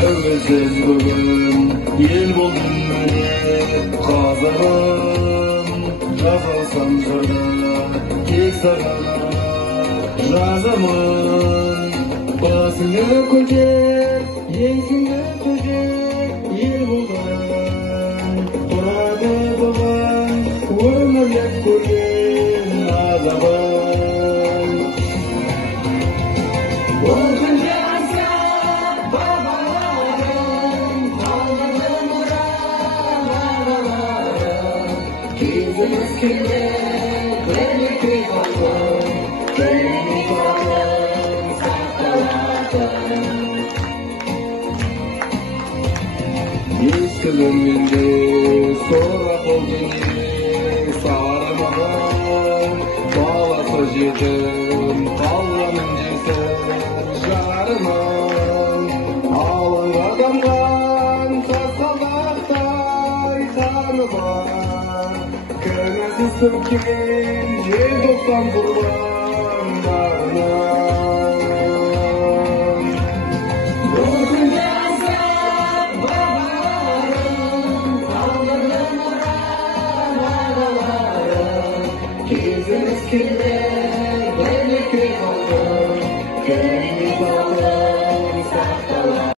Tövbesiz bugün yel boldum mene kazanım жазалсам жырда тек саған жазамын басыңды көтер еңсеңді төтер ел болған тұрады бұған өмірлік көрген азабын ол күнде аңсап бабаларым қалдырды мұра бабаларым кезіміз келді бірлікке қалдым біріне қалдым сақталатын ескілігімде сорақ болдың сарымаған баласы жетім қалғаным жесір жарымын алаңға тамған сасқалдақтай қаныма кінәсіз төккен желтоқсан құрбандарына бұл күнде аңсап бабаларым қалдырды мұра бабаларым кезіміз келді